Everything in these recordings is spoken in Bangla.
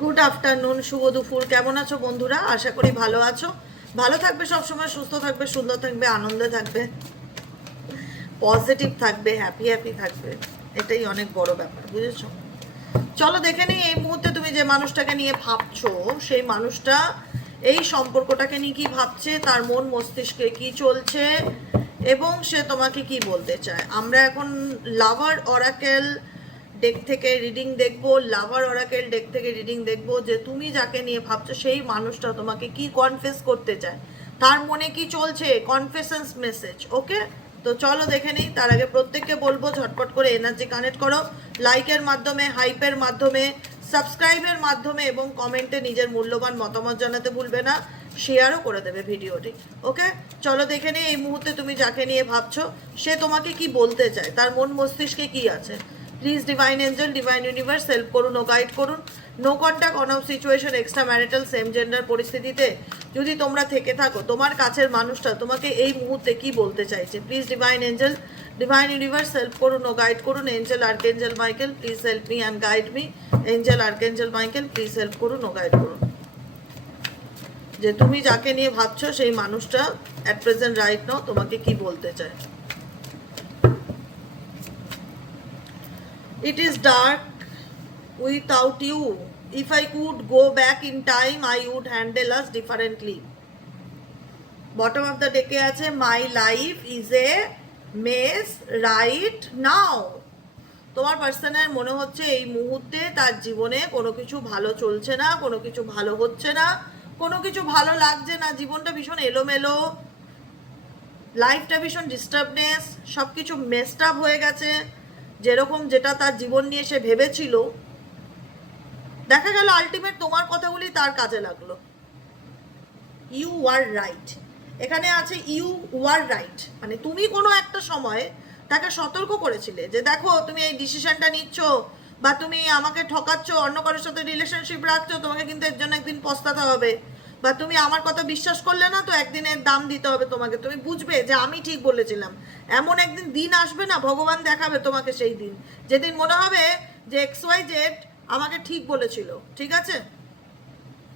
গুড আফটারনুন, শুভ দুপুর। কেমন আছো বন্ধুরা? আশা করি ভালো আছো। ভালো থাকবে, সবসময় সুস্থ থাকবে, সুন্দর থাকবে, আনন্দে থাকবে, পজিটিভ থাকবে, হ্যাপি হ্যাপি থাকবে। এটাই অনেক বড় ব্যাপার, বুঝেছো? চলো দেখে নিই এই মুহূর্তে তুমি যে মানুষটাকে নিয়ে ভাবছো, সেই মানুষটা এই সম্পর্কটাকে নিয়ে কি ভাবছে, তার মন মস্তিষ্কে কি চলছে এবং সে তোমাকে কি বলতে চায়। আমরা এখন লাভার অরাকেল ডেক থেকে রিডিং দেখবো। লাভার অরাকেল ডেক থেকে রিডিং দেখবো যে তুমি যাকে নিয়ে ভাবছো সেই মানুষটা তোমাকে কি কনফেস করতে চায়, তার মনে কি চলছে, কনফেশনস মেসেজ। ওকে, তো চলো দেখে নিই। তার আগে প্রত্যেককে বলবো ঝটপট করে এনার্জি কানেক্ট করো, লাইকের মাধ্যমে, হাইপের মাধ্যমে, সাবস্ক্রাইবের মাধ্যমে এবং কমেন্টে নিজের মূল্যবান মতামত জানাতে ভুলবে না, শেয়ারও করে দেবে ভিডিওটি। ওকে, চলো দেখে নিই এই মুহূর্তে তুমি যাকে নিয়ে ভাবছো সে তোমাকে কি বলতে চায়, তার মন মস্তিষ্কে কি আছে। Please divine angel, divine universe help করুন ও গাইড করুন। No contact, on off situation, extra marital, same gender পরিস্থিতিতে যদি তোমরা থেকে থাকো, তোমার কাছের মানুষটা তোমাকে এই মুহূর্তে কি বলতে চাইছে। Please divine angel, divine universe help করুন ও গাইড করুন। Angel archangel Michael, please help me and guide me. Angel archangel Michael, please help করুন ও গাইড করুন। যে তুমি যাকে নিয়ে ভাবছো সেই মানুষটা অ্যাট প্রেজেন্ট রাইট নাও তোমাকে কি বলতে চায়। It is dark without you. If I could go back in time, I would handle us differently. Bottom of the deck আছে my life is a mess right now. তোমার পার্সনের মনে হচ্ছে এই মুহূর্তে তার জীবনে কোনো কিছু ভালো চলছে না, কোনো কিছু ভালো হচ্ছে না, কোনো কিছু ভালো লাগছে না, জীবনটা ভীষণ এলোমেলো, লাইফটা ভীষণ ডিস্টার্বনেস, সব কিছু মেসড আপ হয়ে গেছে। যেরকম যেটা তার জীবন নিয়ে সে ভেবেছিল, দেখা গেল আলটিমেট তোমার কথাগুলি তার কাজে লাগলো। ইউ আর রাইট, এখানে আছে ইউ আর রাইট, মানে তুমি কোনো একটা সময় তাকে সতর্ক করেছিলে যে দেখো তুমি এই ডিসিশনটা নিচ্ছ বা তুমি আমাকে ঠকাচ্ছ, অন্য কারোর সাথে রিলেশনশিপ রাখছো, তোমাকে কিন্তু এর জন্য একদিন পস্তাতে হবে, বা তুমি আমার কথা বিশ্বাস করলে না তো একদিনের দাম দিতে হবে তোমাকে। তুমি বুঝবে যে আমি ঠিক বলেছিলাম। এমন একদিন দিন আসবে না, ভগবান দেখাবে তোমাকে সেই দিন, যেদিন মনে হবে যে XYZ আমাকে ঠিক বলেছিল। ঠিক আছে,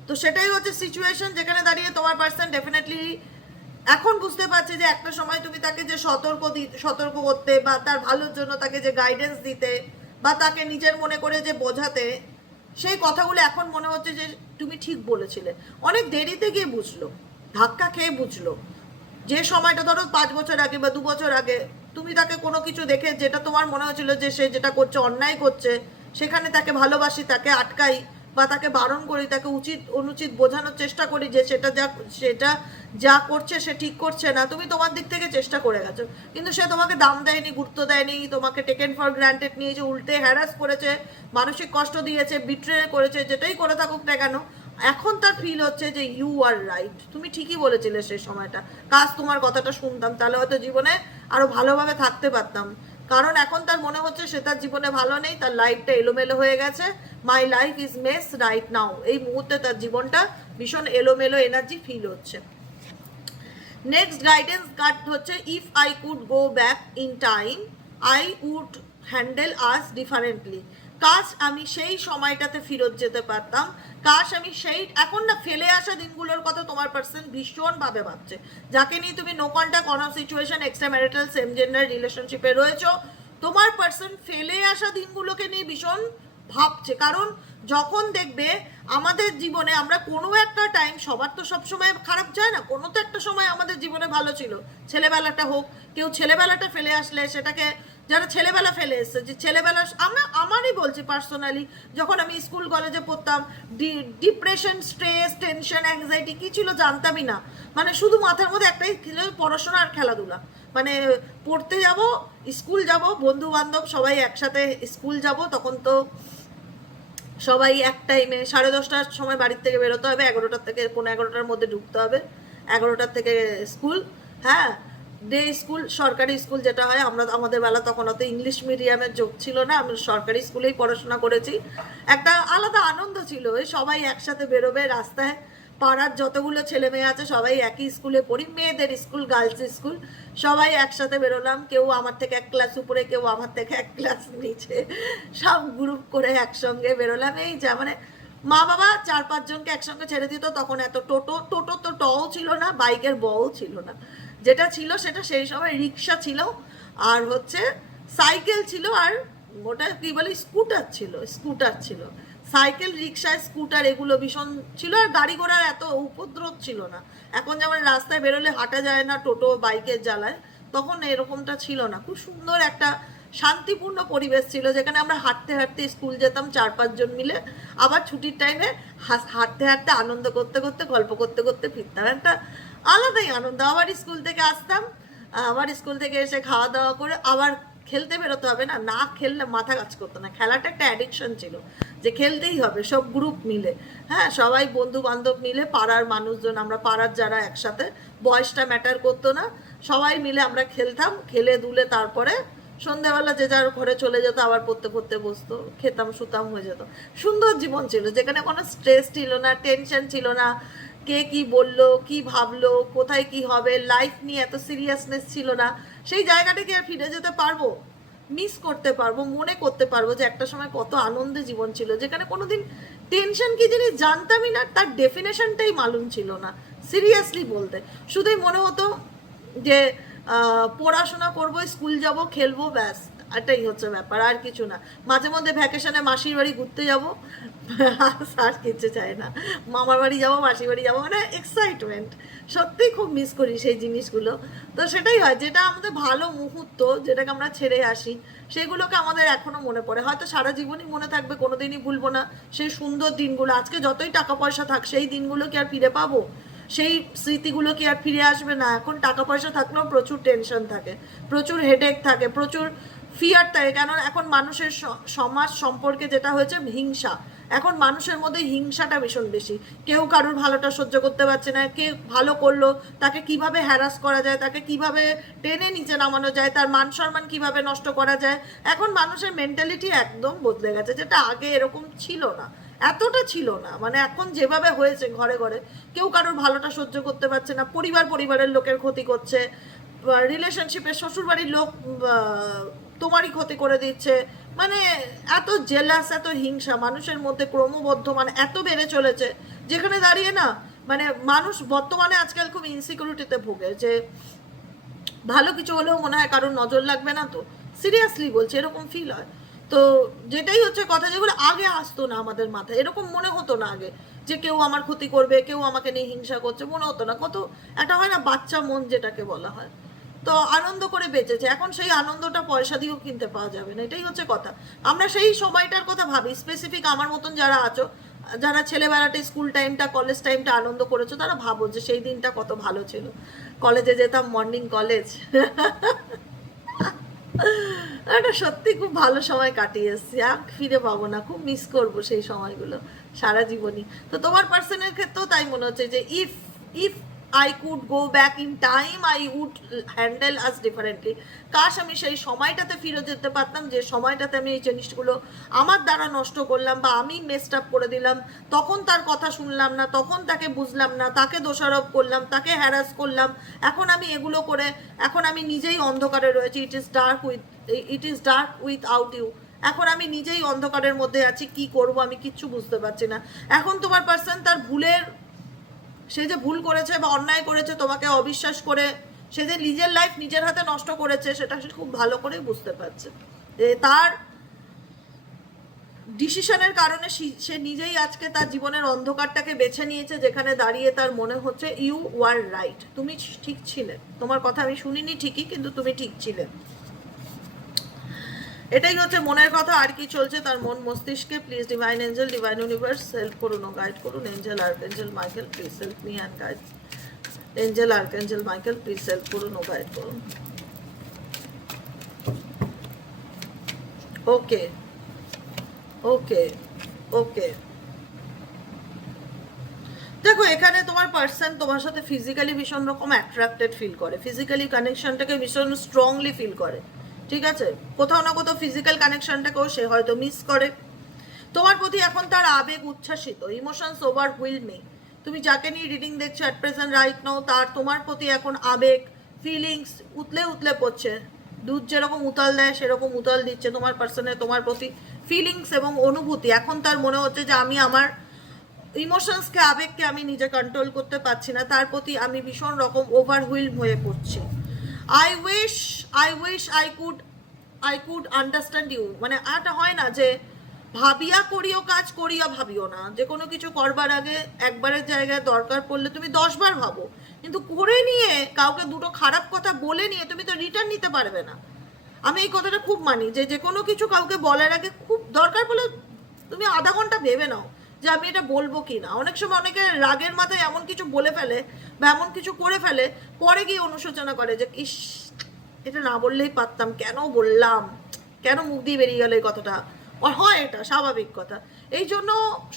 তো সেটাই হচ্ছে সিচুয়েশন, যেখানে দাঁড়িয়ে তোমার পার্সন ডেফিনেটলি এখন বুঝতে পারছে যে একটা সময় তুমি তাকে যে সতর্ক করতে বা তার ভালোর জন্য তাকে যে গাইডেন্স দিতে বা তাকে নিজের মনে করে যে বোঝাতে, সেই কথাগুলো এখন মনে হচ্ছে যে তুমি ঠিক বলেছিলে। অনেক দেরিতে গিয়ে বুঝলো, ধাক্কা খেয়ে বুঝলো। যে সময়টা ধরো 5 বছর আগে বা 2 বছর আগে তুমি তাকে কোনো কিছু দেখে যেটা তোমার মনে হচ্ছিল যে সে যেটা করছে অন্যায় করছে, সেখানে তাকে ভালোবাসি, তাকে আটকাই বা তাকে বারণ করি, তাকে উচিত অনুচিত বোঝানোর চেষ্টা করি যে সেটা যা করছে সে ঠিক করছে না। তুমি তোমার দিক থেকে চেষ্টা করে গেছো, কিন্তু সে তোমাকে দাম দেয়নি, গুরুত্ব দেয়নি, তোমাকে টেকেন ফর গ্রান্টেড নিয়েছে, উল্টে হ্যারাস করেছে, মানসিক কষ্ট দিয়েছে, বিট্রে করেছে, যেটাই করে থাকুক না কেন। এখন তার ফিল হচ্ছে যে ইউ আর রাইট, তুমি ঠিকই বলেছিলে সেই সময়টা, কাজ তোমার কথাটা শুনতাম তাহলে হয়তো জীবনে আরো ভালোভাবে থাকতে পারতাম। কারণ এখন তার মনে হচ্ছে সে তার জীবনে ভালো নেই, তার লাইফটা এলোমেলো হয়ে গেছে। My life is mess right now, এই মুহূর্তে তার জীবনটা ভীষণ এলোমেলো এনার্জি ফিল হচ্ছে। নেক্সট গাইডেন্স কার্ড হচ্ছে if I could go back in time I would handle us differently. কাজ আমি সেই সময়টাতে ফেরত যেতে পারতাম, কাজ আমি সেই এখন না ফেলে আসা দিনগুলোর কথা তোমার পার্সন ভীষণভাবে ভাবছে। যাকে নিয়ে তুমি no contact, on off situation, extra marital, same gender রিলেশনশিপে রয়েছো, তোমার পার্সন ফেলে আসা দিনগুলোকে নিয়ে ভীষণ ভাবছে। কারণ যখন দেখবে আমাদের জীবনে আমরা কোনো একটা টাইম, সবার তো সবসময় খারাপ যায় না, কোনো তো একটা সময় আমাদের জীবনে ভালো ছিল, ছেলেবেলাটা হোক, কেউ ছেলেবেলাটা ফেলে আসলে সেটাকে, যারা ছেলেবেলা ফেলে এসছে, যে ছেলেবেলা আমারই বলছি পার্সোনালি, যখন আমি স্কুল কলেজে পড়তাম, ডিপ্রেশন, স্ট্রেস, টেনশন, অ্যাংজাইটি কী ছিল জানতামই না। মানে শুধু মাথার মধ্যে একটাই ছিল, পড়াশোনা আর খেলাধুলা। মানে পড়তে যাব, স্কুল যাব, বন্ধু বান্ধব সবাই একসাথে স্কুল যাব, তখন তো সবাই এক টাইমে 10:30টার সময় বাড়ির থেকে বেরোতে হবে, 11টার থেকে 11:15টার মধ্যে ঢুকতে হবে, 11টার থেকে স্কুল। হ্যাঁ, ডে স্কুল, সরকারি স্কুল যেটা হয়, আমাদের বেলা তখন অত ইংলিশ মিডিয়ামের যোগ ছিল না, আমরা সরকারি স্কুলেই পড়াশোনা করেছি। একটা আলাদা আনন্দ ছিল, সবাই একসাথে বেরোবে রাস্তায়, পাড়ার যতগুলো ছেলে মেয়ে আছে সবাই একই স্কুলে পড়ি, মেয়েদের স্কুল, গার্লস স্কুল, সবাই একসাথে বেরোলাম, কেউ আমার থেকে 1 ক্লাস উপরে, কেউ আমার থেকে 1 ক্লাস নিচে, সব গ্রুপ করে একসঙ্গে বেরোলাম। এই যা মানে মা বাবা 4-5 জনকে একসঙ্গে ছেড়ে দিত, তখন এত টোটো টোটো তো টও ছিল না, বাইকের বও ছিল না, যেটা ছিল সেটা সেই সময় রিক্সা ছিল, আর হচ্ছে সাইকেল ছিল, আর ওটা কি বলে স্কুটার ছিল। সাইকেল, রিক্সা, স্কুটার এগুলো ভীষণ ছিল, আর গাড়ি ঘোড়ার এত উপদ্রব ছিল না। এখন যেমন রাস্তায় বেরোলে হাঁটা যায় না টোটো বাইকের জ্বালায়, তখন এরকমটা ছিল না। খুব সুন্দর একটা শান্তিপূর্ণ পরিবেশ ছিল, যেখানে আমরা হাঁটতে হাঁটতে স্কুল যেতাম 4-5 জন মিলে, আবার ছুটির টাইমে হাঁটতে হাঁটতে আনন্দ করতে করতে গল্প করতে করতে ফিরতাম। একটা আলাদাই আনন্দ। আবার স্কুল থেকে আসতাম, আবার স্কুল থেকে এসে খাওয়া দাওয়া করে আবার খেলতে বেরোতে হবে, না না খেললে মাথা কাজ করতো না। খেলাটা একটা অ্যাডিকশন ছিল, যে খেলতেই হবে, সব গ্রুপ মিলে, হ্যাঁ সবাই বন্ধু বান্ধব মিলে, পাড়ার মানুষজন, আমরা পাড়ার যারা একসাথে, বয়সটা ম্যাটার করতো না, সবাই মিলে আমরা খেলতাম, খেলে দুলে তারপরে সন্ধ্যাবেলা যে যার ঘরে চলে যেত, আবার পড়তে পড়তে বসতো, খেতাম শুতাম হয়ে যেত। সুন্দর জীবন ছিল, যেখানে কোনো স্ট্রেস ছিল না, টেনশন ছিল না, কে কি বললো, কি ভাবলো, কোথায় কি হবে, লাইফ নিয়ে এত সিরিয়াসনেস ছিল না। সেই জায়গাটাকে আর ফিরে যেতে পারবো? মিস করতে পারবো, মনে করতে পারবো যে একটা সময় কত আনন্দে জীবন ছিল, যেখানে কোনোদিন টেনশন কি জিনিস জানতামই না, তার ডেফিনেশনটাই মালুম ছিল না। সিরিয়াসলি বলতে শুধুই মনে হতো যে পড়াশোনা করবো, স্কুল যাব, খেলবো, ব্যাস, এটাই হচ্ছে ব্যাপার, আর কিছু না। মাঝে মধ্যে ভ্যাকেশনে মাসির বাড়ি ঘুরতে যাব, আর কিছু চাই না। মামার বাড়ি যাব, মাসির বাড়ি যাব, মানে এক্সাইটমেন্ট। সত্যিই খুব মিস করি সেই জিনিসগুলো। তো সেটাই হয়, যেটা আমাদের ভালো মুহূর্ত, যেটাকে আমরা ছেড়ে আসি, সেগুলোকে আমাদের এখনো মনে পড়ে, হয়তো সারা জীবনই মনে থাকবে, কোনোদিনই ভুলবো না সেই সুন্দর দিনগুলো। আজকে যতই টাকা পয়সা থাক, সেই দিনগুলো কি আর ফিরে পাবো? সেই স্মৃতিগুলো কি আর ফিরে আসবে? না। এখন টাকা পয়সা থাকলেও প্রচুর টেনশন থাকে, প্রচুর হেডেক থাকে, প্রচুর ফিয়ার থাকে। কেন? এখন মানুষের সমাজ সম্পর্কে যেটা হয়েছে হিংসা, এখন মানুষের মধ্যে হিংসাটা ভীষণ বেশি। কেউ কারোর ভালোটা সহ্য করতে পারছে না, কে ভালো করলো তাকে কিভাবে হ্যারাস করা যায়, তাকে কিভাবে টেনে নিচে নামানো যায়, তার মান সম্মান কিভাবে নষ্ট করা যায়। এখন মানুষের মেন্টালিটি একদম বদলে গেছে, যেটা আগে এরকম ছিল না, এতটা ছিল না। মানে এখন যেভাবে হয়েছে, ঘরে ঘরে কেউ কারোর ভালোটা সহ্য করতে পারছে না, পরিবারের লোকের ক্ষতি করছে, রিলেশনশিপে শ্বশুরবাড়ির লোক তোমারই ক্ষতি করে দিচ্ছে, মানে এত জেলাস, এত হিংসা মানুষের মধ্যে ক্রমবর্ধ, মানে এত বেড়ে চলেছে, যেখানে দাঁড়িয়ে না, মানে মানুষ বর্তমানে আজকাল খুব ইনসিকিউরিটিতে ভোগে, যে ভালো কিছু হলেও মনে হয় কারোর নজর লাগবে না। তো সিরিয়াসলি বলছি, এরকম ফিল হয়। তো যেটাই হচ্ছে কথা, যেগুলো আগে আসতো না আমাদের মাথায়, এরকম মনে হতো না আগে যে কেউ আমার ক্ষতি করবে, কেউ আমাকে নিয়ে হিংসা করছে, মনে হতো না। কত একটা হয় না বাচ্চা মন যেটাকে বলা হয়, তো আনন্দ করে বেঁচেছে। এখন সেই আনন্দটা পয়সা দিয়েও কিনতে পাওয়া যাবে না, এটাই হচ্ছে কথা। আমরা সেই সময়টার কথা ভাবি, স্পেসিফিক আমার মতন যারা আছো, যারা ছেলেবেলাটা, স্কুল টাইমটা, কলেজ টাইমটা আনন্দ করেছো, তারা ভাবো যে সেই দিনটা কত ভালো ছিল। কলেজে যেতাম, মর্নিং কলেজ, একটা সত্যি খুব ভালো সময় কাটিয়ে এসেছি, আর ফিরে পাবো না, খুব মিস করবো সেই সময়গুলো সারা জীবনই। তো তোমার পার্সনের ক্ষেত্রেও তাই মনে হচ্ছে যে if if I could go back in time, I would handle us differently. কাশ আমি সেই সময়টাতে ফিরে যেতে পারতাম, যে সময়টাতে আমি এই জিনিসগুলো আমার দ্বারা নষ্ট করলাম, বা আমি মেসড আপ করে দিলাম। তখন তার কথা শুনলাম না, তখন তাকে বুঝলাম না, তাকে দোষারোপ করলাম, তাকে হ্যারাস করলাম। এখন আমি এগুলো করে, এখন আমি নিজেই অন্ধকারে রয়েছি। It is dark without you. এখন আমি নিজেই অন্ধকারের মধ্যে আছি, কি করব আমি কিচ্ছু বুঝতে পারছি না। এখন তোমার পার্সন তার ভুলের, সে যে ভুল করেছে বা অন্যায় করেছে তোমাকে অবিশ্বাস করে, সে যে নিজের লাইফ নিজের হাতে নষ্ট করেছে, সেটা সে খুব ভালো করে বুঝতে পারছে। তার ডিসিশনের কারণে সে নিজেই আজকে তার জীবনের অন্ধকারটাকে বেছে নিয়েছে, যেখানে দাঁড়িয়ে তার মনে হচ্ছে ইউ ওয়ার রাইট, তুমি ঠিক ছিলে। তোমার কথা আমি শুনিনি ঠিকই, কিন্তু তুমি ঠিক ছিলে। এটাই হচ্ছে মনের কথা। আর কি চলছে তার মন মস্তিষ্কে? Please divine angel, divine universe help করুন ও গাইড করুন। Angel archangel Michael please help me and guide. Angel archangel Michael please help করুন ও গাইড করুন। ওকে ওকে ওকে, দেখো এখানে তোমার পার্সন তোমার সাথে ফিজিক্যালি ভীষণ রকম অ্যাট্রাক্টেড ফিল করে, ফিজিক্যালি কানেকশনটাকে ভীষণ স্ট্রংলি ফিল করে, ঠিক আছে? কোথাও না কোথাও ফিজিক্যাল কানেকশনটাকেও সে হয়তো মিস করে। তোমার প্রতি এখন তার আবেগ উচ্ছ্বাসিত, ইমোশনস ওভারহুইলমিং। তুমি যাকে নিয়ে রিডিং দেখছো অ্যাট প্রেজেন্ট রাইট নাও, তার তোমার প্রতি এখন আবেগ, ফিলিংস উতলে উতলে পড়ছে। দুধ যেরকম উতাল দেয়, সেরকম উতাল দিচ্ছে তোমার পার্সনের তোমার প্রতি ফিলিংস এবং অনুভূতি। এখন তার মনে হচ্ছে যে আমি আমার ইমোশনসকে, আবেগকে আমি নিজে কন্ট্রোল করতে পারছি না, তার প্রতি আমি ভীষণ রকম ওভারহুইলড হয়ে পড়ছি। আই কুড আন্ডারস্ট্যান্ড ইউ, মানে একটা হয় না যে ভাবিয়া করিও কাজ, করিয়া ভাবিও না, যে কোনো কিছু করবার আগে একবারের জায়গায় দরকার পড়লে তুমি 10 বার ভাবো, কিন্তু করে নিয়ে কাউকে দুটো খারাপ কথা বলে নিয়ে তুমি তো রিটার্ন নিতে পারবে না। আমি এই কথাটা খুব মানি যে যে কোনো কিছু কাউকে বলার আগে খুব দরকার পড়লে তুমি আধা ঘন্টা ভেবে নাও যে আমি এটা বলবো কি না। অনেক সময় অনেকে রাগের মাথায় এমন কিছু বলে ফেলে বা এমন কিছু করে ফেলে, পরে গিয়ে অনুশোচনা করে যে ইস, এটা না বললেই পারতাম, কেন বললাম, কেন মুখ দিয়ে বেরিয়ে গেল এই কথাটা। হয়, এটা স্বাভাবিক কথা। এই জন্য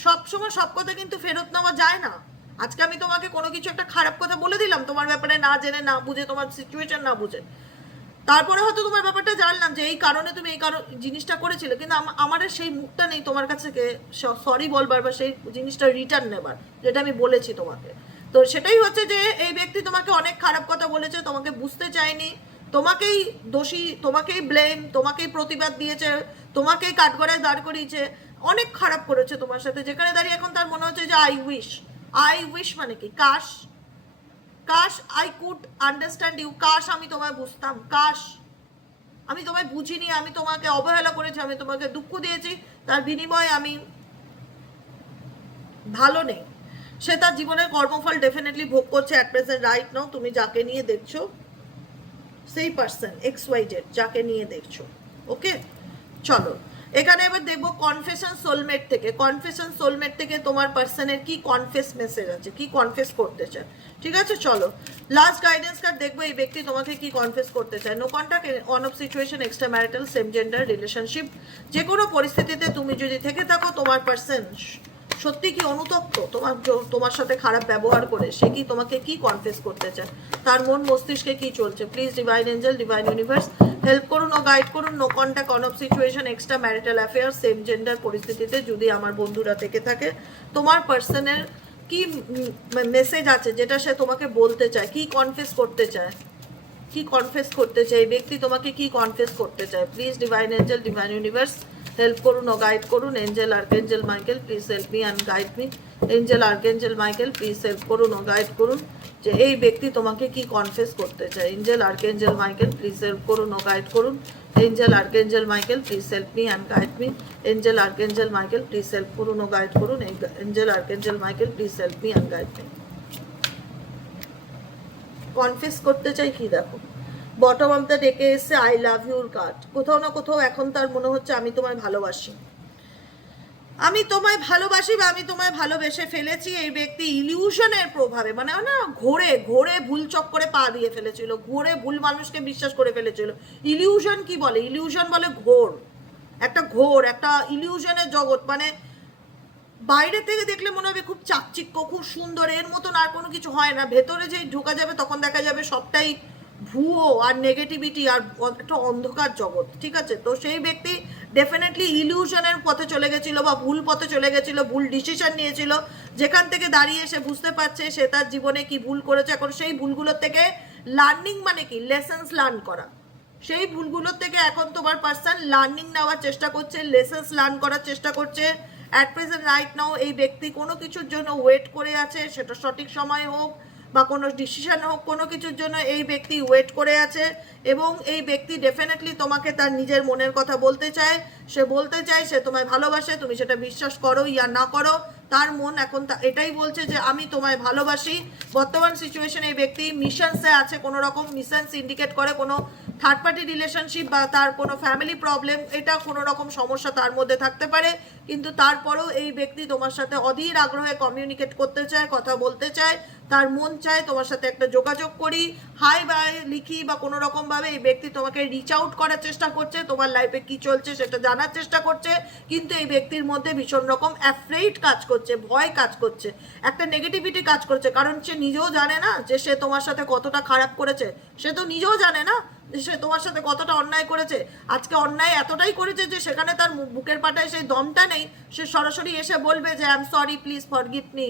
সবসময় সব কথা কিন্তু ফেরত নেওয়া যায় না। আজকে আমি তোমাকে কোনো কিছু একটা খারাপ কথা বলে দিলাম তোমার ব্যাপারে, না জেনে না বুঝে, তোমার সিচুয়েশন না বুঝে, তারপরে হয়তো তোমার ব্যাপারটা জানলাম যে এই কারণে তুমি এই জিনিসটা করেছিলে, কিন্তু আমার সেই মুখটা নেই তোমার কাছে সরি বলবার বা সেই জিনিসটা রিটার্ন নেবার, যেটা আমি বলেছি তোমাকে। তো সেটাই হচ্ছে যে এই ব্যক্তি তোমাকে অনেক খারাপ কথা বলেছে, তোমাকে বুঝতে চায়নি, তোমাকেই দোষী, তোমাকেই ব্লেম, তোমাকেই প্রতিবাদ দিয়েছে, তোমাকেই কাঠগড়ায় দাঁড় করিয়েছে, অনেক খারাপ করেছে তোমার সাথে, যেখানে দাঁড়িয়ে এখন তার মনে হচ্ছে যে আই উইশ মানে কি, কাশ আই কুড আন্ডারস্ট্যান্ড ইউ, কাশ আমি তোমায় বুঝতাম, কাশ আমি তোমায় বুঝিনি, আমি তোমাকে অবহেলা করেছি, আমি তোমাকে দুঃখ দিয়েছি, তার বিনিময়ে আমি ভালো নেই। সে তার জীবনের কর্মফল ডেফিনেটলি ভোগ করছে অ্যাট প্রেজেন্ট রাইট নাও। তুমি যাকে নিয়ে দেখছো সেই পার্সন XYZ যাকে নিয়ে দেখছো, ওকে। চলো এখানে এবার দেখবো কনফেশন সোলমেট থেকে তোমার পার্সনের কি কনফেস মেসেজ আছে, কি কনফেস করতে চায়। ঠিক আছে, চলো লাস্ট গাইডেন্স কার্ড দেখবো এই ব্যক্তি তোমাকে কি কনফেস করতে চায়। No contact, on off situation, extra marital, same gender relationship. যে কোনো পরিস্থিতিতে তুমি যদি থেকে থাকো, তোমার পার্সন সত্যি কি অনুতপ্ত তোমার সাথে খারাপ ব্যবহার করে, সে কি তোমাকে কি কনফেস করতে চায়, তার মন মস্তিষ্কে কি চলছে। Please divine angel, divine universe help করুন ও গাইড করুন। No contact, on off situation, extra marital affair, same gender পরিস্থিতিতে যদি আমার বন্ধুরা থেকে থাকে, তোমার পার্সনের কি মেসেজ আছে যেটা সে তোমাকে বলতে চায়, কি কনফেস করতে চায়, এই ব্যক্তি তোমাকে কি কনফেস করতে চায়। Please divine angel, divine universe help করুন ও গাইড করুন। Angel archangel Michael please help me and guide me. Angel archangel Michael please help করুন ও গাইড করুন যে এই ব্যক্তি তোমাকে কি কনফেস করতে চায়। Angel archangel Michael please help করুন ও গাইড করুন। Angel archangel Michael please help me and guide me. Angel archangel Michael please help করুন ও গাইড করুন। Angel archangel Michael please help me and guide me. Confess করতে চাই কি, দেখো বটম অফ দ্য ডেকে এসে আই লাভ ইউর কার্ড। কোথাও না কোথাও এখন তার মনে হচ্ছে আমি তোমায় ভালোবাসি, আমি তোমায় ভালোবাসি বা আমি তোমায় ভালোবেসে ফেলেছি। এই ব্যক্তি ইলিউশনের প্রভাবে, মানে না ঘোরে ভুল চক্করে পা দিয়ে ফেলেছিল, ঘোরে ভুল মানুষকে বিশ্বাস করে ফেলেছিল। ইলিউশন কি বলে? ইলিউশন বলে ঘোর, একটা ইলিউশনের জগৎ। মানে বাইরে থেকে দেখলে মনে হবে খুব চাকচিক্য, খুব সুন্দর, এর মতন আর কোনো কিছু হয় না। ভেতরে যেই ঢোকা যাবে তখন দেখা যাবে সবটাই ভুয়ো আর নেগেটিভিটি আর একটা অন্ধকার জগৎ। ঠিক আছে, তো সেই ব্যক্তি ডেফিনেটলি ইলিউশনের পথে চলে গেছিল বা ভুল পথে চলে গেছিল, ভুল ডিসিশন নিয়েছিল, যেখান থেকে দাঁড়িয়ে সে বুঝতে পারছে সে তার জীবনে কি ভুল করেছে। এখন সেই ভুলগুলোর থেকে লার্নিং, মানে কি লেসন্স লার্ন করা, সেই ভুলগুলোর থেকে এখন তোমার পার্সন লার্নিং নেওয়ার চেষ্টা করছে, লেসন্স লার্ন করার চেষ্টা করছে। অ্যাট প্রেজেন্ট রাইট নাও এই ব্যক্তি কোনো কিছুর জন্য ওয়েট করে আছে, সেটা সঠিক সময় হোক বা কোনো ডিসিশন হোক, কোনো কিছুর জন্য এই ব্যক্তি ওয়েট করে আছে। এবং এই ব্যক্তি ডেফিনেটলি তোমাকে তার নিজের মনের কথা বলতে চায়, সে তোমায় ভালোবাসে, তুমি সেটা বিশ্বাস করো ইয়া না করো, তার মন এখন এটাই বলছে যে আমি তোমায় ভালোবাসি। বর্তমান সিচুয়েশন এই ব্যক্তি মিশনসে আছে, কোনো রকম মিশনস ইন্ডিকেট করে কোনো থার্ড পার্টি রিলেশনশিপ বা তার কোনো ফ্যামিলি প্রবলেম, এটা কোনো রকম সমস্যা তার মধ্যে থাকতে পারে। কিন্তু তারপরেও এই ব্যক্তি তোমার সাথে অধীর আগ্রহে কমিউনিকেট করতে চায়, কথা বলতে চায়, তার মন চায় তোমার সাথে একটা যোগাযোগ করি, হাই বাই লিখি বা কোনো রকমভাবে এই ব্যক্তি তোমাকে রিচ আউট করার চেষ্টা করছে, তোমার লাইফে কি চলছে সেটা জানার চেষ্টা করছে। কিন্তু এই ব্যক্তির মধ্যে ভীষণ রকম অ্যাফ্রেড কাজ করছে, ভয় কাজ করছে, একটা নেগেটিভিটি কাজ করছে। কারণ সে নিজেও জানে না যে সে তোমার সাথে কতটা খারাপ করেছে, সে তো নিজেও জানে না সে তোমার সাথে কতটা অন্যায় করেছে। আজকে অন্যায় এতটাই করেছে যে সেখানে তার বুকের পাটায় সেই দমটা নেই, সে সরাসরি এসে বলবে যে I am sorry, please forgive me.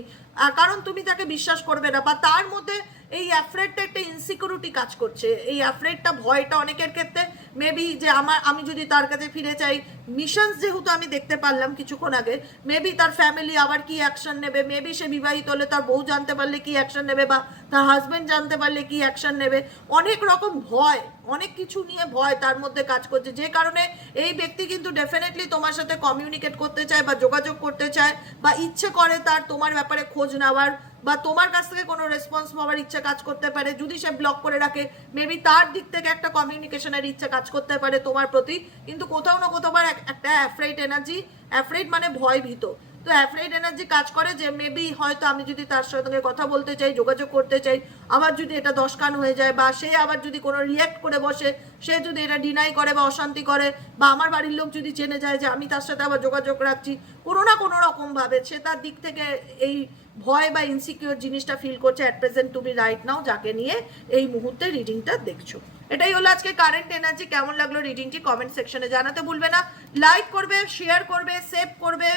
কারণ তুমি তাকে বিশ্বাস করবে না, বা তার মধ্যে এই অ্যাফ্রেডটা একটা ইনসিকিউরিটি কাজ করছে, এই অ্যাফ্রেডটা ভয়টা অনেকের ক্ষেত্রে মেবি যে আমি যদি তার কাছে ফিরে চাই, মিশনস যেহেতু আমি দেখতে পারলাম কিছুক্ষণ আগে, মেবি তার ফ্যামিলি আবার কি অ্যাকশন নেবে, মেবি সে বিবাহিত হলে তার বউ জানতে পারলে কি অ্যাকশন নেবে, বা তার হাজব্যান্ড জানতে পারলে কি অ্যাকশন নেবে, অনেক রকম ভয়, অনেক কিছু নিয়ে ভয় তার মধ্যে কাজ করছে, যে কারণে এই ব্যক্তি কিন্তু ডেফিনেটলি তোমার সাথে কমিউনিকেট করতে চায় বা যোগাযোগ করতে চায়, বা ইচ্ছে করে তার তোমার ব্যাপারে খোঁজ নেওয়ার, বা তোমার কাছ থেকে কোনো রেসপন্স পাওয়ার ইচ্ছা কাজ করতে পারে। যদি সে ব্লক করে রাখে, মেবি তার দিক থেকে একটা কমিউনিকেশনের ইচ্ছা কাজ করতে পারে তোমার প্রতি, কিন্তু কোথাও না কোথাও একটা অ্যাফ্রেড এনার্জি, অ্যাফ্রেড মানে ভয় ভীত, তো অ্যাফ্রেড এনার্জি কাজ করে যে মেবি হয়তো আমি যদি তার সঙ্গে কথা বলতে চাই, যোগাযোগ করতে চাই, আবার যদি এটা 10 কান হয়ে যায়, বা সে আবার যদি কোনো রিয়্যাক্ট করে বসে, সে যদি এটা ডিনাই করে বা অশান্তি করে, বা আমার বাড়ির লোক যদি জেনে যায় যে আমি তার সাথে আবার যোগাযোগ রাখছি, কোনো না কোনো রকমভাবে সে তার দিক থেকে এই ভয় বা ইনসিকিউর জিনিসটা ফিল করছে at present to be right now, যাকে নিয়ে এই মুহূর্তে রিডিংটা দেখছো। এটাই হলো আজকে কারেন্ট এনার্জি। কেমন লাগলো রিডিংটি কমেন্ট সেকশনে জানাতে ভুলবে না। লাইক করবে, শেয়ার করবে, সেভ করবে,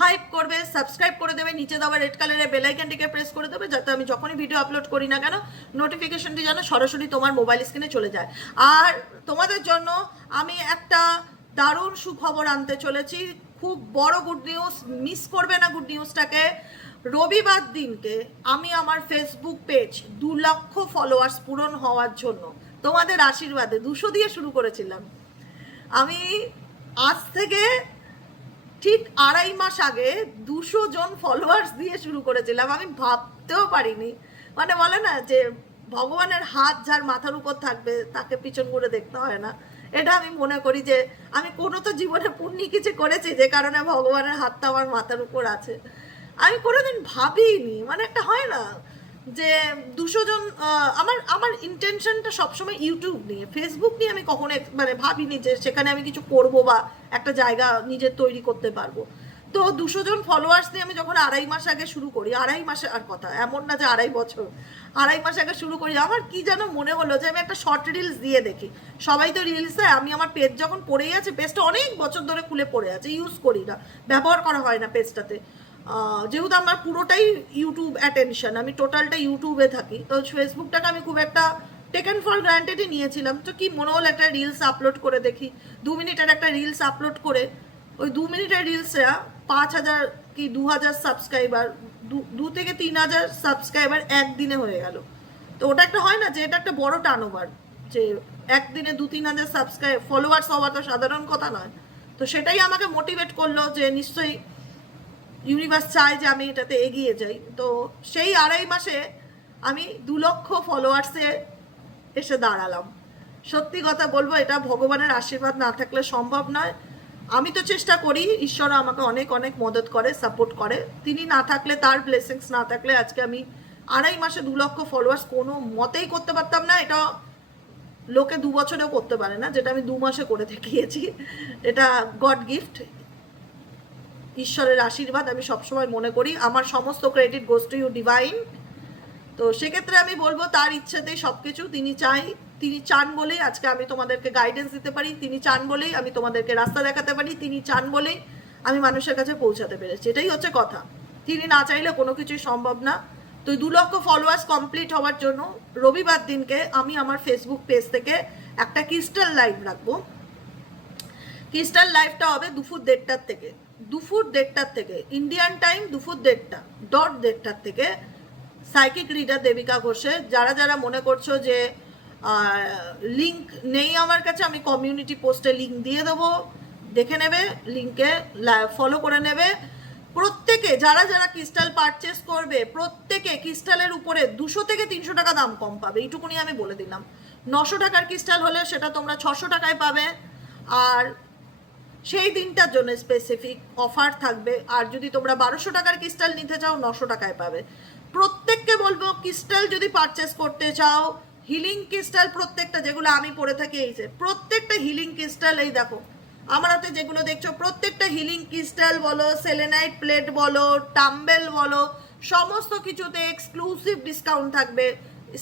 হাইপ করবে, সাবস্ক্রাইব করে দেবে, নিচে দেওয়া রেড কালারের বেল আইকনটিকে প্রেস করে দেবে, যাতে আমি যখনই ভিডিও আপলোড করি না কেন নোটিফিকেশনটি যেন সরাসরি তোমার মোবাইল স্ক্রিনে চলে যায়। আর তোমাদের জন্য আমি একটা দারুণ সুখবর আনতে চলেছি, খুব বড় গুড নিউজ, মিস করবে না গুড নিউজটাকে। রবিবার দিনকে আমি আমার ফেসবুক পেজ 2 লক্ষ ফলোয়ার্স পূরণ হওয়ার জন্য তোমাদের আশীর্বাদে 200 দিয়ে শুরু করেছিলাম। আমি আজ থেকে ঠিক 2.5 মাস আগে 200 জন ফলোয়ার্স দিয়ে শুরু করেছিলাম। আমি ভাবতেও পারিনি, মানে বলে না যে ভগবানের হাত যার মাথার উপর থাকবে তাকে পিছন ঘুরে দেখতে হয় না, এটা আমি মনে করি যে আমি কোনো তো জীবনে পুণ্যি কিছু করেছি যে কারণে ভগবানের হাতটা আমার মাথার উপর আছে। আমি কোনোদিন ভাবিনি, মানে একটা হয় না যে 200 জন, আমার ইন্টেনশনটা সবসময় ইউটিউব নিয়ে, ফেসবুক নিয়ে আমি কখনো মানে ভাবিনি যে সেখানে আমি কিছু করব বা একটা জায়গা নিজের তৈরি করতে পারবো। তো 200 জন ফলোয়ার্স নিয়ে আমি যখন 2.5 মাস আগে শুরু করি, 2.5 মাসে আর কথা, এমন না যে 2.5 বছর, 2.5 মাস আগে শুরু করি, আমার কি যেন মনে হলো যে আমি একটা শর্ট রিলস দিয়ে দেখি। সবাই তো রিলস দেয়, আমি আমার পেজ যখন পড়েই আছে, পেজটা অনেক বছর ধরে খুলে পড়ে আছে, ইউজ করি না, ব্যবহার করা হয় না পেজটাতে, যেহেতু আমার পুরোটাই ইউটিউব অ্যাটেনশন, আমি টোটালটা ইউটিউবে থাকি, তো ফেসবুকটাকে আমি খুব একটা টেকেন ফর গ্রান্টেডই নিয়েছিলাম। তো কি মনে হলো একটা রিলস আপলোড করে দেখি, 2 মিনিটের একটা রিলস আপলোড করে, ওই 2 মিনিটের রিলসে 5,000 কি 2,000 সাবস্ক্রাইবার, 2 থেকে 3,000 সাবস্ক্রাইবার একদিনে হয়ে গেল। তো ওটা একটা হয় না যে এটা একটা বড় টার্নওভার, যে একদিনে 2-3 হাজার ফলোয়ার্স হওয়া তো সাধারণ কথা নয়। তো সেটাই আমাকে মোটিভেট করলো যে নিশ্চয়ই ইউনিভার্স চায় যে আমি এটাতে এগিয়ে যাই। তো সেই 2.5 মাসে আমি 2 লক্ষ ফলোয়ার্সে এসে দাঁড়ালাম। সত্যি কথা বলবো, এটা ভগবানের আশীর্বাদ না থাকলে সম্ভব নয়। আমি তো চেষ্টা করি, ঈশ্বর আমাকে অনেক অনেক মদত করে, সাপোর্ট করে, তিনি না থাকলে, তার ব্লেসিংস না থাকলে আজকে আমি 2.5 মাসে 2 লক্ষ ফলোয়ার্স কোনো মতেই করতে পারতাম না। এটা লোকে 2 বছরেও করতে পারে না, যেটা আমি 2 মাসে করে দেখিয়েছি। এটা গড গিফট, ঈশ্বরের আশীর্বাদ আমি সবসময় মনে করি। আমার সমস্ত credit goes to you divine. তো সেক্ষেত্রে আমি বলবো তার ইচ্ছেতেই সব কিছু, তিনি চান বলেই আজকে আমি তোমাদেরকে গাইডেন্স দিতে পারি, তিনি চান বলেই আমি তোমাদেরকে রাস্তা দেখাতে পারি, তিনি চান বলেই আমি মানুষের কাছে পৌঁছাতে পেরেছি, এটাই হচ্ছে কথা। তিনি না চাইলে কোনো কিছুই সম্ভব না। তো 2 লক্ষ ফলোয়ার্স কমপ্লিট হওয়ার জন্য রবিবার দিনকে আমি আমার ফেসবুক পেজ থেকে একটা ক্রিস্টাল লাইভ রাখবো। ক্রিস্টাল লাইভটা হবে দুপুর 1:30টার থেকে ইন্ডিয়ান টাইম, দুপুর 1:30 থেকে সাইকিক রিডার দেবিকা ঘোষের। যারা যারা মনে করছো যে লিঙ্ক নেই আমার কাছে, আমি কমিউনিটি পোস্টে লিঙ্ক দিয়ে দেবো, দেখে নেবে, লিঙ্কে ফলো করে নেবে। প্রত্যেকে যারা যারা ক্রিস্টাল পারচেস করবে, প্রত্যেকে ক্রিস্টালের উপরে 200 থেকে 300 টাকা দাম কম পাবে, এইটুকুনি আমি বলে দিলাম। 900 টাকার ক্রিস্টাল হলে সেটা তোমরা 600 টাকায় পাবে। আর সেই দিনটার জন্য স্পেসিফিক অফার থাকবে। আর যদি তোমরা 1200 টাকার ক্রিস্টাল নিতে চাও, 900 টাকায় পাবে। প্রত্যেককে বলবো ক্রিস্টাল যদি পারচেস করতে চাও, হিলিং ক্রিস্টাল প্রত্যেকটা যেগুলো আমি পরে থাকি, এই যে প্রত্যেকটা হিলিং ক্রিস্টাল, এই দেখো আমার হাতে যেগুলো দেখছো, প্রত্যেকটা হিলিং ক্রিস্টাল বলো, সেলেনাইট প্লেট বলো, টাম্বেল বলো, সমস্ত কিছুতে এক্সক্লুসিভ ডিসকাউন্ট থাকবে।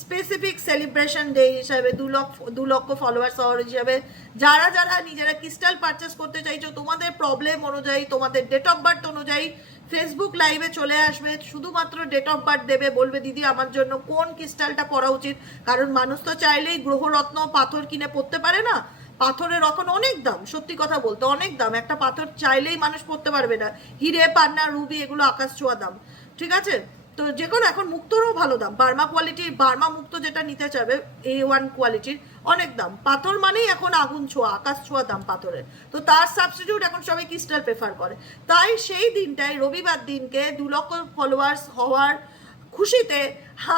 স্পেসিফিক সেলিব্রেশন ডে হিসাবে 2 লক্ষ ফলোয়ার্স হওয়ার হিসাবে যারা যারা নিজেরা ক্রিস্টাল পারচেস করতে চাইছো, তোমাদের প্রবলেম অনুযায়ী, তোমাদের ডেট অফ বার্থ অনুযায়ী ফেসবুক লাইভে চলে আসবে, শুধুমাত্র ডেট অফ বার্থ দেবে, বলবে দিদি আমার জন্য কোন ক্রিস্টালটা পরা উচিত। কারণ মানুষ তো চাইলেই গ্রহরত্ন পাথর কিনে পড়তে পারে না, পাথরের এখন অনেক দাম, সত্যি কথা বলতে অনেক দাম, একটা পাথর চাইলেই মানুষ পড়তে পারবে না। হিরে, পান্না, রুবি এগুলো আকাশ ছোঁয়া দাম, ঠিক আছে। তো যে কোনো এখন মুক্তরও ভালো দাম, বার্মা কোয়ালিটির, বার্মা মুক্ত যেটা নিতে চাবে A1 কোয়ালিটির, অনেক দাম। পাথর মানেই এখন আগুন ছোঁয়া, আকাশ ছোঁয়া দাম পাথরের। তো তার সাবস্টিটিউট এখন সবাই ক্রিস্টাল প্রেফার করে। তাই সেই দিনটায়, রবিবার দিনকে 2 লক্ষ ফলোয়ার্স হওয়ার খুশিতে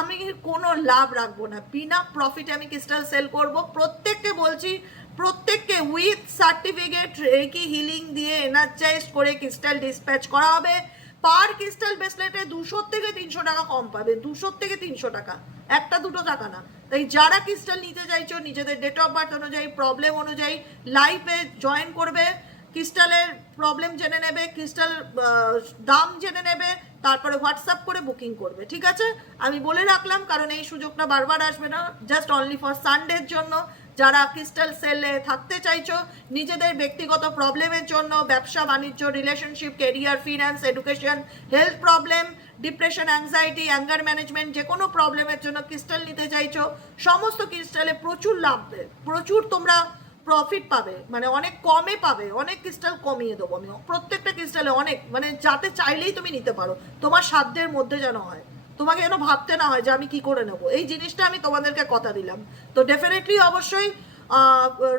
আমি কোনো লাভ রাখবো না, বিনা প্রফিটে আমি ক্রিস্টাল সেল করব। প্রত্যেককে বলছি, প্রত্যেককে উইথ সার্টিফিকেট রেকি হিলিং দিয়ে এনার্জাইজ করে ক্রিস্টাল ডিসপ্যাচ করা হবে। পার ক্রিস্টাল ব্রেসলেটে 200 থেকে 300 টাকা কম পাবে, 200 থেকে 300 টাকা, একটা দুটো টাকা না। তাই যারা ক্রিস্টাল নিতে চাইছো, নিজেদের ডেট অফ বার্থ অনুযায়ী, প্রবলেম অনুযায়ী লাইভে জয়েন করবে, ক্রিস্টালের প্রবলেম জেনে নেবে, ক্রিস্টাল দাম জেনে নেবে, তারপরে হোয়াটসঅ্যাপ করে বুকিং করবে, ঠিক আছে। আমি বলে রাখলাম, কারণ এই সুযোগটা বারবার আসবে না, জাস্ট অনলি ফর সানডের জন্য। যারা ক্রিস্টাল সেলে থাকতে চাইছো, নিজেদের ব্যক্তিগত প্রবলেমের জন্য, ব্যবসা বাণিজ্য, relationship, career, finance, education, health problem, depression, anxiety, anger management, যে কোনো প্রবলেমের জন্য ক্রিস্টাল নিতে চাইছো, সমস্ত ক্রিস্টালে প্রচুর লাভ, প্রচুর তোমরা প্রফিট পাবে, মানে অনেক কমে পাবে, অনেক ক্রিস্টাল কমিয়ে দেবো আমি, প্রত্যেকটা ক্রিস্টালে অনেক, মানে যাতে চাইলেই তুমি নিতে পারো, তোমার সাধ্যের মধ্যে যেন হয়, তোমাকে যেন ভাবতে না হয় যে আমি কি করে নেবো, এই জিনিসটা আমি তোমাদেরকে কথা দিলাম। তো ডেফিনেটলি অবশ্যই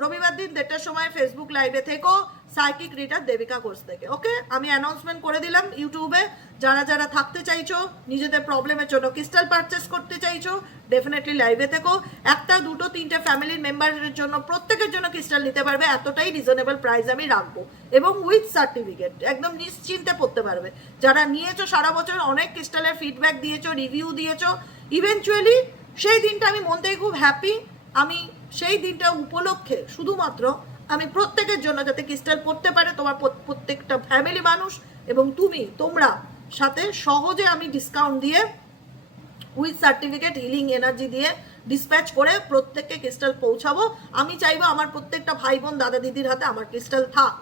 রবিবার দিন 1:30টার সময় ফেসবুক লাইভে থেকো, সাইকিক রিডার দেবিকা কোর্স থেকে, ওকে। আমি অ্যানাউন্সমেন্ট করে দিলাম ইউটিউবে, যারা যারা থাকতে চাইছো, নিজেদের প্রবলেমের জন্য ক্রিস্টাল পারচেস করতে চাইছো, ডেফিনেটলি লাইভে থেকো। একটা, দুটো, তিনটে ফ্যামিলির মেম্বারের জন্য, প্রত্যেকের জন্য ক্রিস্টাল নিতে পারবে, এতটাই রিজনেবল প্রাইস আমি রাখবো, এবং উইথ সার্টিফিকেট, একদম নিশ্চিন্তে পড়তে পারবে। যারা নিয়েছো সারা বছর, অনেক ক্রিস্টালের ফিডব্যাক দিয়েছো, রিভিউ দিয়েছো, ইভেনচুয়ালি সেই দিনটা আমি মন থেকে খুব হ্যাপি। আমি সেই দিনটা উপলক্ষে শুধুমাত্র আমি প্রত্যেকের জন্য যাতে ক্রিস্টাল পড়তে পারে, তোমার প্রত্যেকটা ফ্যামিলি মানুষ এবং তোমরা সাথে সহজে আমি ডিসকাউন্ট দিয়ে, উইথ সার্টিফিকেট, হিলিং এনার্জি দিয়ে ডিসপ্যাচ করে প্রত্যেককে ক্রিস্টাল পৌঁছাবো। আমি চাইবো আমার প্রত্যেকটা ভাই বোন, দাদা দিদির হাতে আমার ক্রিস্টাল থাক,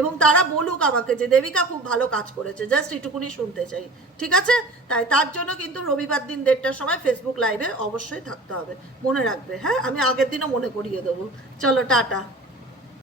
এবং তারা বলুক আমাকে যে দেবিকা খুব ভালো কাজ করেছে, জাস্ট এটুকুনি শুনতে চাই, ঠিক আছে। তাই তার জন্য কিন্তু রবিবার দিন 1:30টার সময় ফেসবুক লাইভে অবশ্যই থাকতে হবে, মনে রাখবে, হ্যাঁ। আমি আগের দিনও মনে করিয়ে দেবো। চলো, টাটা।